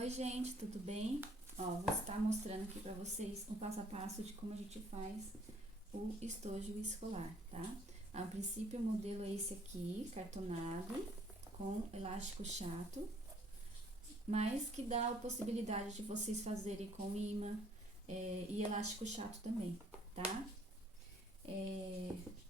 Oi, gente, tudo bem? Ó, vou estar mostrando aqui pra vocês um passo a passo de como a gente faz o estojo escolar, tá? A princípio, o modelo é esse aqui, cartonado, com elástico chato, mas que dá a possibilidade de vocês fazerem com imã e elástico chato também, tá?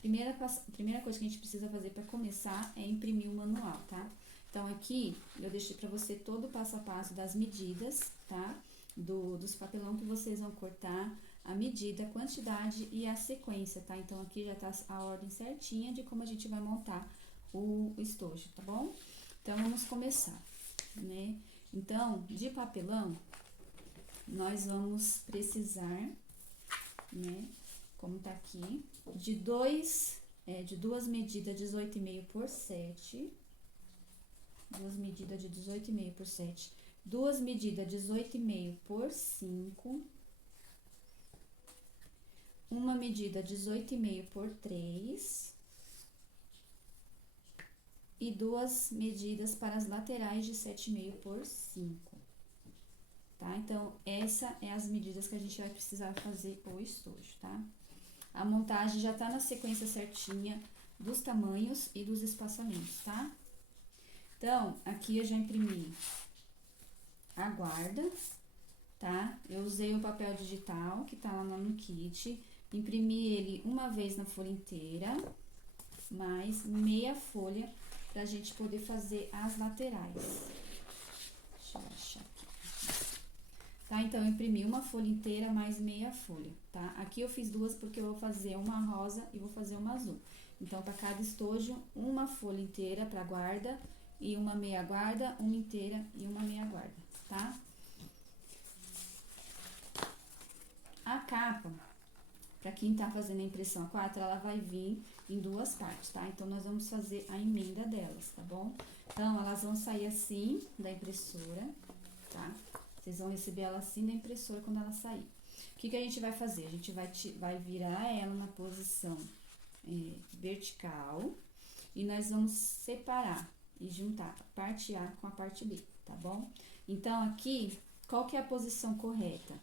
Primeira coisa que a gente precisa fazer para começar é imprimir o manual, tá? Então, aqui eu deixei para você todo o passo a passo das medidas, tá? Dos papelão que vocês vão cortar, a medida, a quantidade e a sequência, tá? Então, aqui já tá a ordem certinha de como a gente vai montar o estojo, tá bom? Então, vamos começar, né? Então, de papelão, nós vamos precisar, né? Como tá aqui, de duas medidas 18,5 por 7, duas medidas de 18,5 por 7, duas medidas 18,5 por 5, uma medida 18,5 por 3 e duas medidas para as laterais de 7,5 por 5, tá? Então, essa é as medidas que a gente vai precisar fazer o estojo, tá? A montagem já tá na sequência certinha dos tamanhos e dos espaçamentos, tá? Então, aqui eu já imprimi a guarda, tá? Eu usei o papel digital que tá lá no kit, imprimi ele uma vez na folha inteira, mais meia folha pra gente poder fazer as laterais. Deixa eu achar aqui. Tá? Então, eu imprimi uma folha inteira mais meia folha, tá? Aqui eu fiz duas porque eu vou fazer uma rosa e vou fazer uma azul. Então, para cada estojo, uma folha inteira para guarda e uma meia guarda, uma inteira e uma meia guarda, tá? A capa, para quem tá fazendo a impressão A4, ela vai vir em duas partes, tá? Então, nós vamos fazer a emenda delas, tá bom? Então, elas vão sair assim da impressora, tá? Vocês vão receber ela assim da impressora quando ela sair. O que a gente vai fazer? A gente vai virar ela na posição vertical e nós vamos separar e juntar a parte A com a parte B, tá bom? Então, aqui, qual que é a posição correta?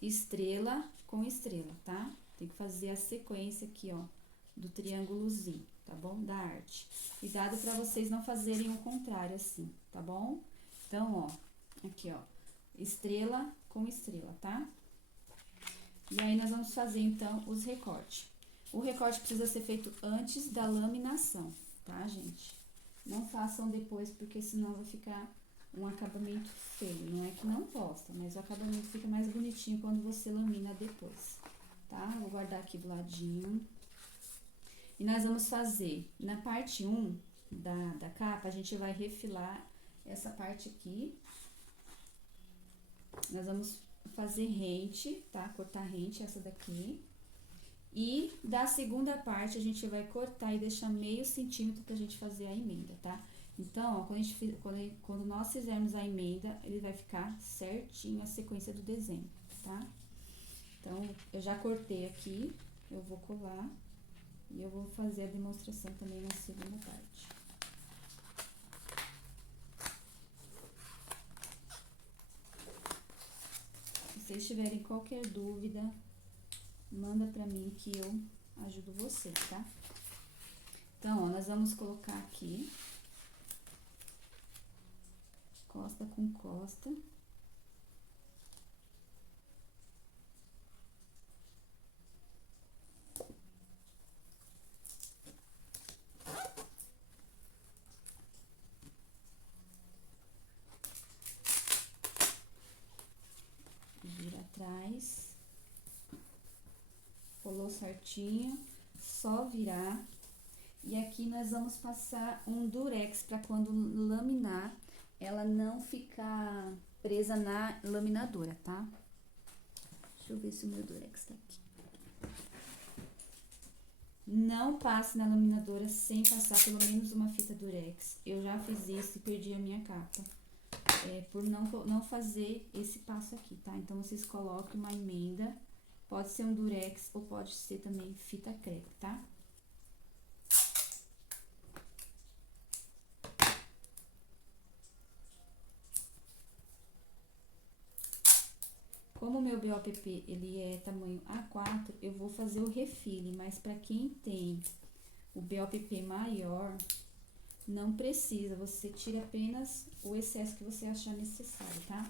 Estrela com estrela, tá? Tem que fazer a sequência aqui, ó, do triângulozinho, tá bom? Da arte. Cuidado pra vocês não fazerem o contrário assim, tá bom? Então, ó, aqui, ó. Estrela com estrela, tá? E aí, nós vamos fazer, então, os recortes. O recorte precisa ser feito antes da laminação, tá, gente? Não façam depois, porque senão vai ficar um acabamento feio. Não é que não posta, mas o acabamento fica mais bonitinho quando você lamina depois, tá? Vou guardar aqui do ladinho. E nós vamos fazer, na parte 1 da capa, a gente vai refilar essa parte aqui. Nós vamos fazer rente, tá? Cortar rente, essa daqui. E da segunda parte, a gente vai cortar e deixar meio centímetro pra gente fazer a emenda, tá? Então, ó, quando nós fizermos a emenda, ele vai ficar certinho a sequência do desenho, tá? Então, eu já cortei aqui, eu vou colar e eu vou fazer a demonstração também na segunda parte. Se vocês tiverem qualquer dúvida, manda pra mim que eu ajudo vocês, tá? Então, ó, nós vamos colocar aqui, costa com costa. Vira atrás. Colou certinho, só virar. E aqui nós vamos passar um durex para quando laminar, ela não ficar presa na laminadora, tá? Deixa eu ver se o meu durex tá aqui. Não passe na laminadora sem passar pelo menos uma fita durex. Eu já fiz isso e perdi a minha capa. Por não fazer esse passo aqui, tá? Então, vocês coloquem uma emenda. Pode ser um durex ou pode ser também fita crepe, tá? Como o meu BOPP, ele é tamanho A4, eu vou fazer o refile, mas para quem tem o BOPP maior, não precisa, você tira apenas o excesso que você achar necessário, tá?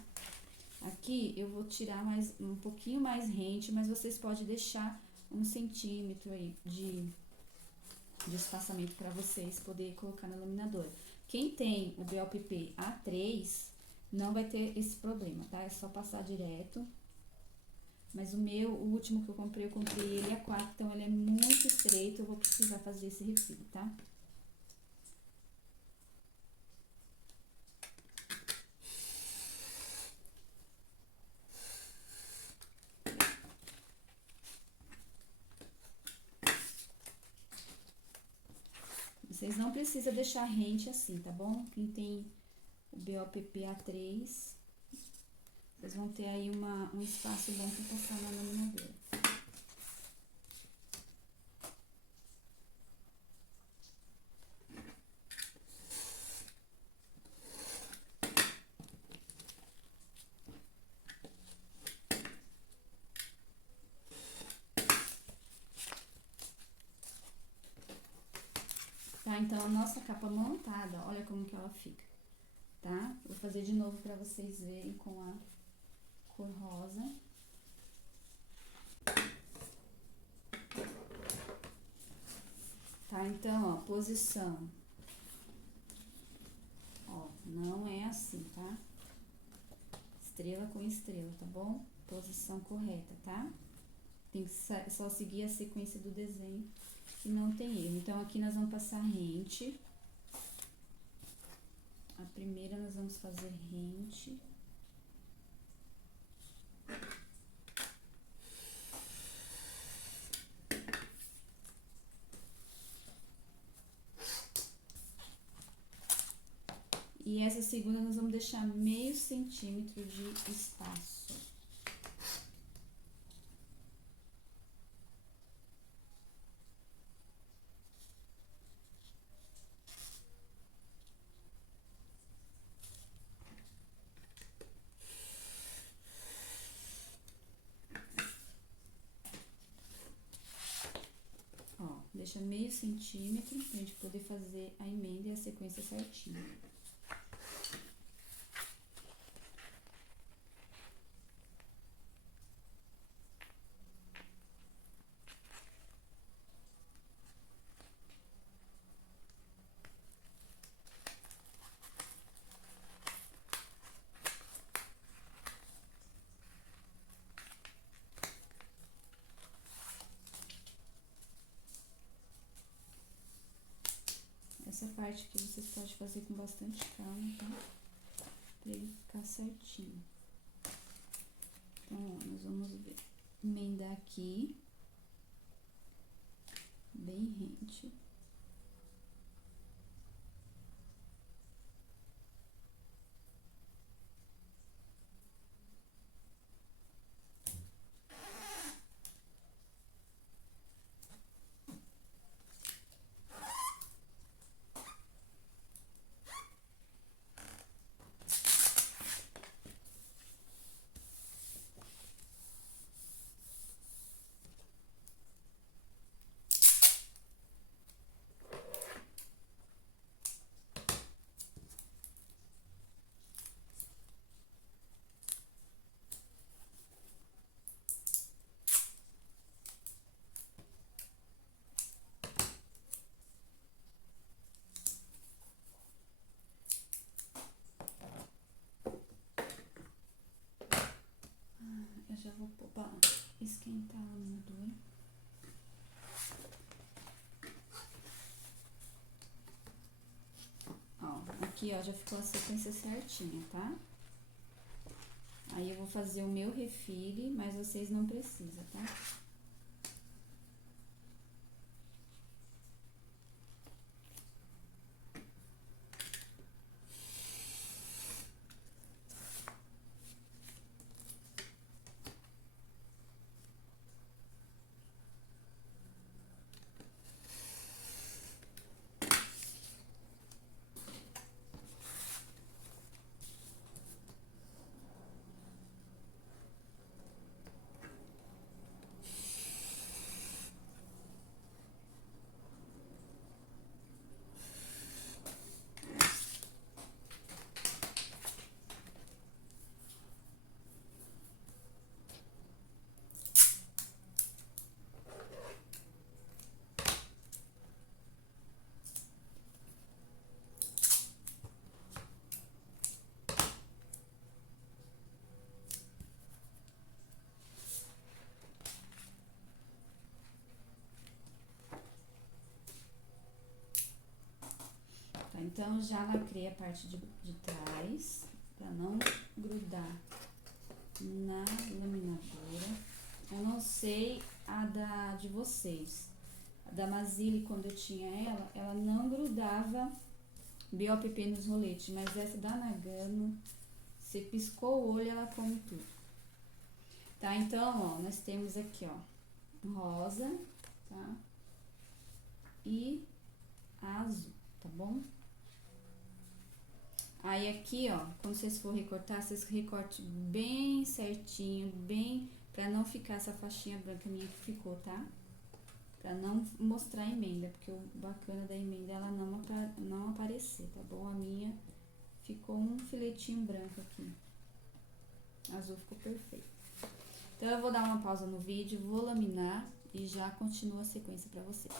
Aqui eu vou tirar um pouquinho mais rente, mas vocês podem deixar 1 centímetro aí de espaçamento para vocês poderem colocar na laminadora. Quem tem o BOPP A3 não vai ter esse problema, tá? É só passar direto. Mas o último que eu comprei ele A4, então ele é muito estreito, eu vou precisar fazer esse refil, tá? Vocês não precisam deixar rente assim, tá bom? Quem tem o BOPP A3, vocês vão ter aí um espaço bom para passar na laminadora. Tá, então a nossa capa montada, olha como que ela fica, tá? Vou fazer de novo pra vocês verem com a cor rosa. Tá, então, ó, posição. Ó, não é assim, tá? Estrela com estrela, tá bom? Posição correta, tá? Tem que só seguir a sequência do desenho e não tem erro. Então, aqui nós vamos passar rente. A primeira nós vamos fazer rente. E essa segunda nós vamos deixar meio centímetro de espaço. Ó, deixa meio centímetro pra gente poder fazer a emenda e a sequência certinha. Essa parte aqui vocês podem fazer com bastante calma, tá? Pra ele ficar certinho. Então, ó, nós vamos emendar aqui, bem rente. Eu já vou pôr pra esquentar a laminadora. Ó, aqui ó, já ficou a sequência certinha, tá? Aí eu vou fazer o meu refile, mas vocês não precisam, tá? Então, já lacrei a parte de trás, pra não grudar na laminadora. Eu não sei a de vocês. A da Mazili, quando eu tinha ela não grudava BOPP nos roletes, mas essa da Nagano, você piscou o olho, ela come tudo. Tá, então, ó, nós temos aqui, ó, rosa, tá? E azul, tá bom? Aí aqui, ó, quando vocês for recortar, vocês recortem bem certinho, bem, pra não ficar essa faixinha branca minha que ficou, tá? Pra não mostrar a emenda, porque o bacana da emenda é ela não aparecer, tá bom? A minha ficou um filetinho branco aqui. Azul ficou perfeito. Então, eu vou dar uma pausa no vídeo, vou laminar e já continuo a sequência pra vocês.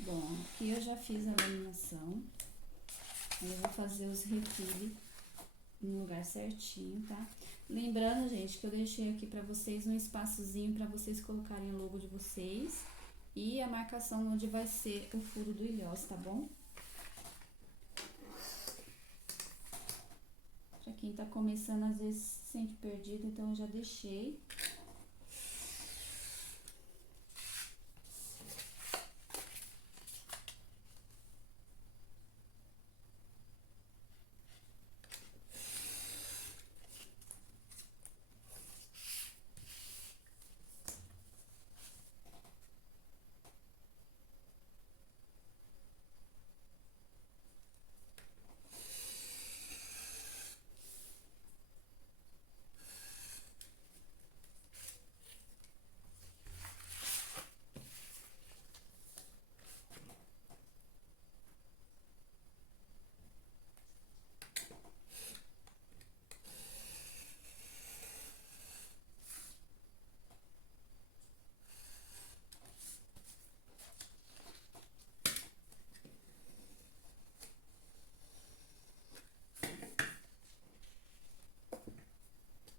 Bom, aqui eu já fiz a laminação. Aí eu vou fazer os refile no lugar certinho, tá? Lembrando, gente, que eu deixei aqui pra vocês um espaçozinho pra vocês colocarem o logo de vocês e a marcação onde vai ser o furo do ilhós, tá bom? Pra quem tá começando, às vezes se sente perdido, então eu já deixei.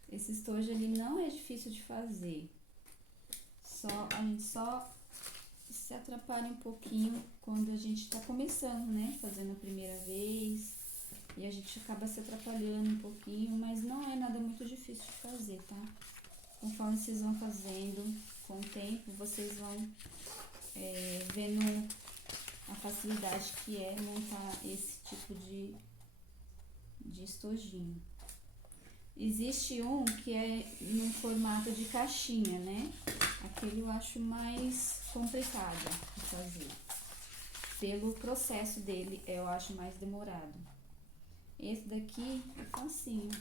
Esse estojo, ele não é difícil de fazer. A gente só se atrapalha um pouquinho quando a gente tá começando, né? Fazendo a primeira vez. E a gente acaba se atrapalhando um pouquinho, mas não é nada muito difícil de fazer, tá? Conforme vocês vão fazendo, com o tempo, vocês vão vendo a facilidade que é montar esse tipo de estojinho. Existe um que é no formato de caixinha, né? Aquele eu acho mais complicado de fazer. Pelo processo dele, eu acho mais demorado. Esse daqui é facinho.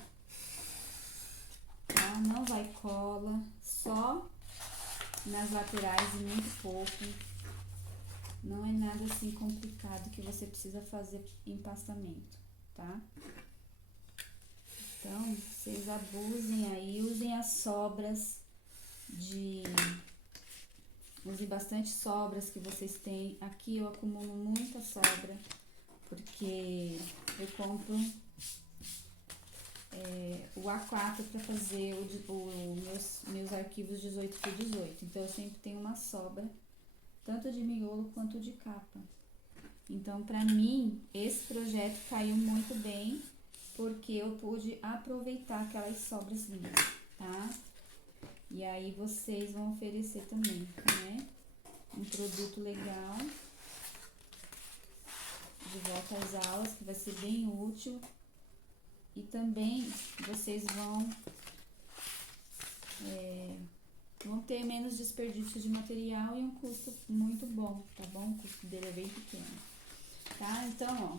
Tá? Não vai cola, só nas laterais e muito pouco. Não é nada assim complicado que você precisa fazer empastamento, tá? Então, vocês abusem aí, usem as sobras Use bastante sobras que vocês têm. Aqui eu acumulo muita sobra, porque eu compro o A4 para fazer meus arquivos 18x18. Então, eu sempre tenho uma sobra, tanto de miolo quanto de capa. Então, para mim, esse projeto caiu muito bem, porque eu pude aproveitar aquelas sobras minhas, tá? E aí, vocês vão oferecer também, né? Um produto legal, de volta às aulas, que vai ser bem útil. E também, vocês vão ter menos desperdício de material e um custo muito bom, tá bom? O custo dele é bem pequeno, tá? Então, ó,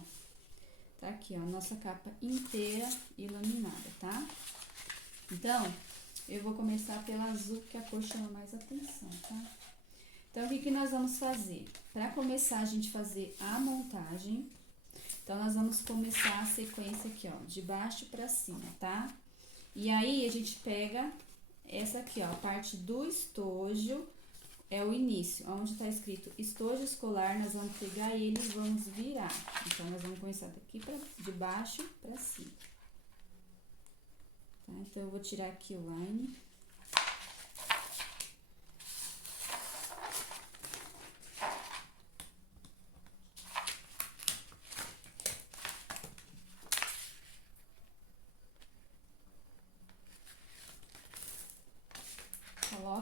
tá aqui, ó, a nossa capa inteira e laminada, tá? Então, eu vou começar pela azul, que a cor chama mais atenção, tá? Então, o que nós vamos fazer? Para começar a gente fazer a montagem, então, nós vamos começar a sequência aqui, ó, de baixo pra cima, tá? E aí, a gente pega essa aqui, ó, a parte do estojo, é o início, onde tá escrito estojo escolar, nós vamos pegar ele e vamos virar. Então, nós vamos começar daqui de baixo pra cima. Tá? Então, eu vou tirar aqui o line.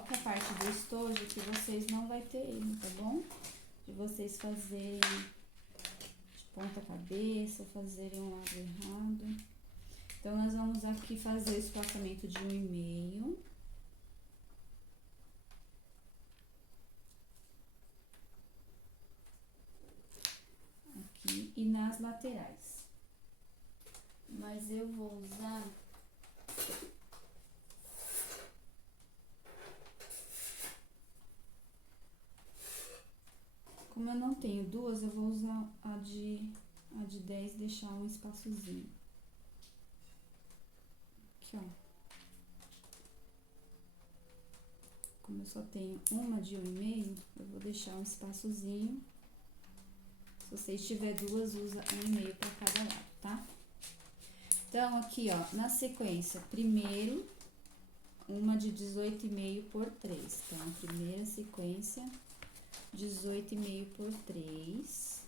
que a parte do estojo que vocês não vai ter erro, tá bom? De vocês fazerem de ponta cabeça, fazerem um lado errado. Então, nós vamos aqui fazer o espaçamento de 1,5. Aqui e nas laterais. Mas eu vou usar... Como eu não tenho duas, eu vou usar a de 10, deixar um espaçozinho. Aqui, ó. Como eu só tenho uma de 1,5, eu vou deixar um espaçozinho. Se você tiver duas, usa 1,5 para cada lado, tá? Então, aqui, ó, na sequência, primeiro, uma de 18,5 por 3. Então, primeira sequência, 18,5 por 3.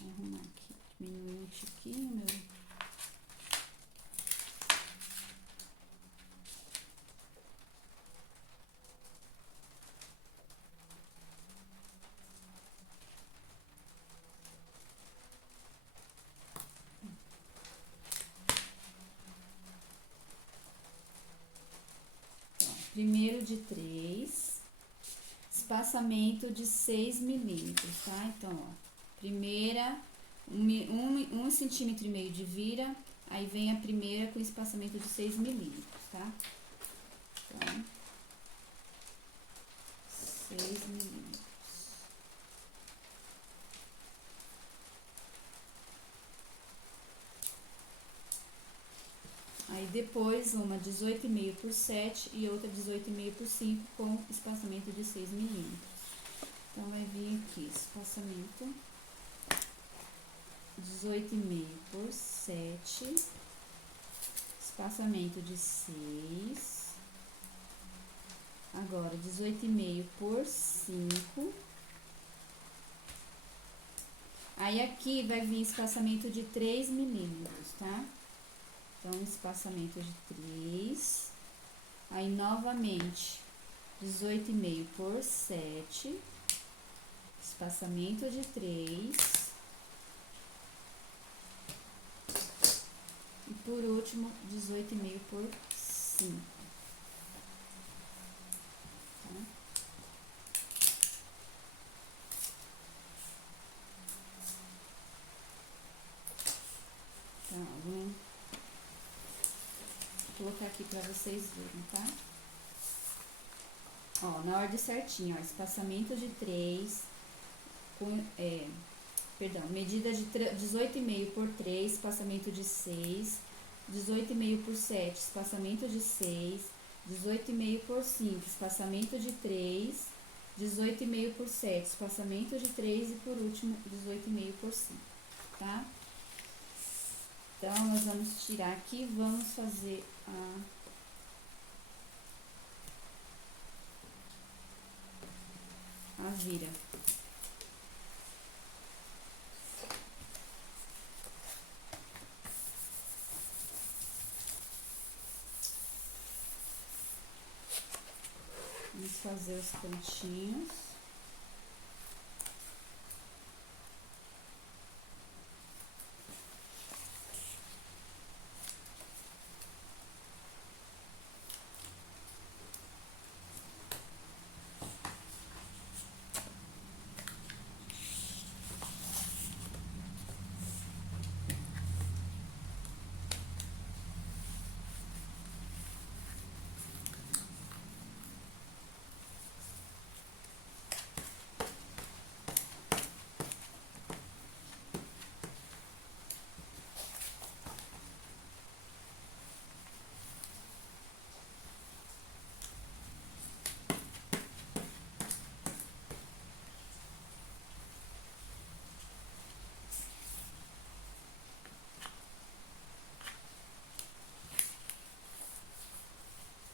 Vou arrumar aqui, diminuir um tiquinho, meu. Primeiro de 3, espaçamento de 6 milímetros, tá? Então, ó, primeira, 1,5 centímetro de vira, aí vem a primeira com espaçamento de 6 milímetros, tá? Então, 6 milímetros. Aí depois uma 18,5 por 7 e outra 18,5 por 5 com espaçamento de 6 milímetros. Então, vai vir aqui espaçamento 18,5 por 7, espaçamento de 6, agora 18,5 por 5. Aí aqui vai vir espaçamento de 3 milímetros, tá? Então, espaçamento de 3, aí novamente 18,5 por 7, espaçamento de 3, e por último 18,5 por 5. Tá? Então, vou colocar aqui pra vocês verem, tá? Ó, na ordem certinha, ó, espaçamento de 3, medida de 18,5 por 3, espaçamento de 6, 18,5 por 7, espaçamento de 6, 18,5 por 5, espaçamento de 3, 18,5 por 7, espaçamento de 3 e por último 18,5 por 5, tá? Então, nós vamos tirar aqui e vamos fazer a vira. Vamos fazer os pontinhos.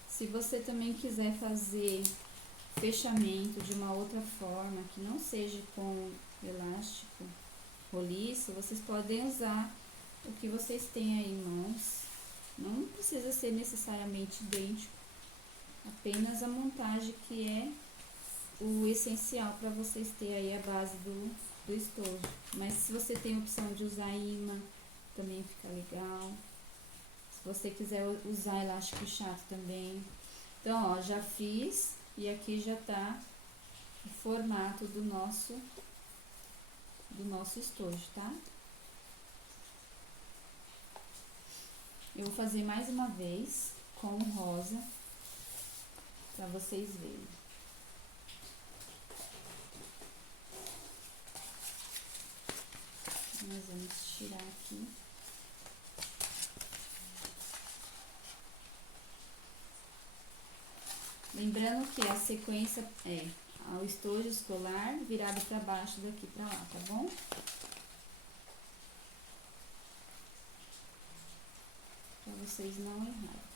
Se você também quiser fazer fechamento de uma outra forma, que não seja com elástico roliço, vocês podem usar o que vocês têm aí em mãos. Não precisa ser necessariamente idêntico, apenas a montagem que é o essencial para vocês terem aí a base do estojo. Mas se você tem a opção de usar imã, também fica legal. Se você quiser usar elástico chato também. Então, ó, já fiz e aqui já tá o formato do nosso estojo, tá? Eu vou fazer mais uma vez com o rosa, pra vocês verem. Nós vamos tirar aqui. Lembrando que a sequência é o estojo escolar virado para baixo daqui para lá, tá bom? Para vocês não errarem.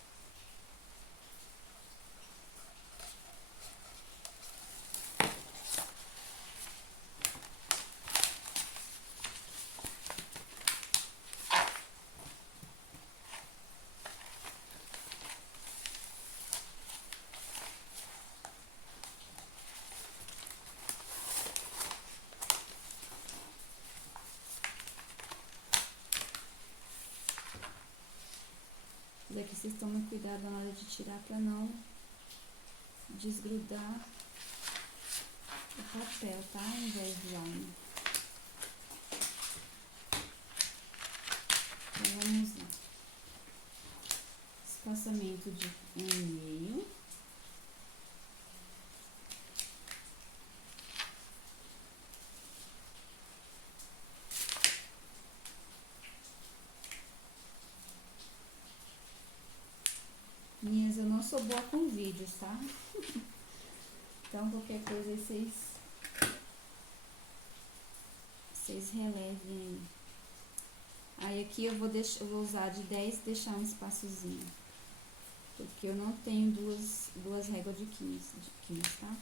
Daqui vocês tomem cuidado na hora de tirar para não desgrudar o papel, tá? Ao invés do lime. Então vamos lá. Espaçamento de 1,5. Minhas, eu não sou boa com vídeos, tá? Então, qualquer coisa aí vocês relevem aí. Aí aqui eu vou usar de 10 e deixar um espaçozinho. Porque eu não tenho duas réguas de 15, tá?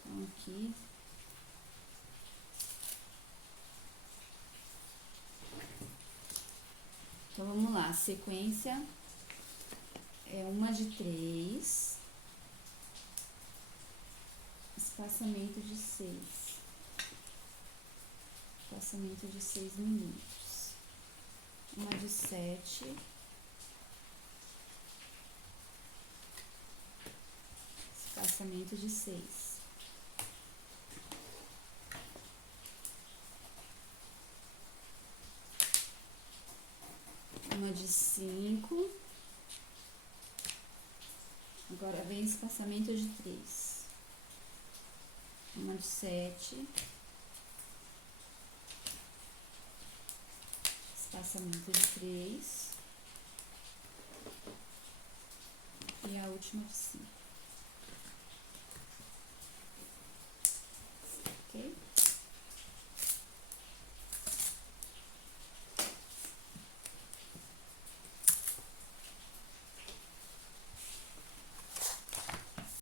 Então aqui. Então vamos lá, sequência é uma de 3, espaçamento de 6. Espaçamento de 6 milímetros. Uma de 7. Espaçamento de 6. Uma de 5. Agora vem espaçamento de 3. Uma de 7. Espaçamento de 3. E a última de 5.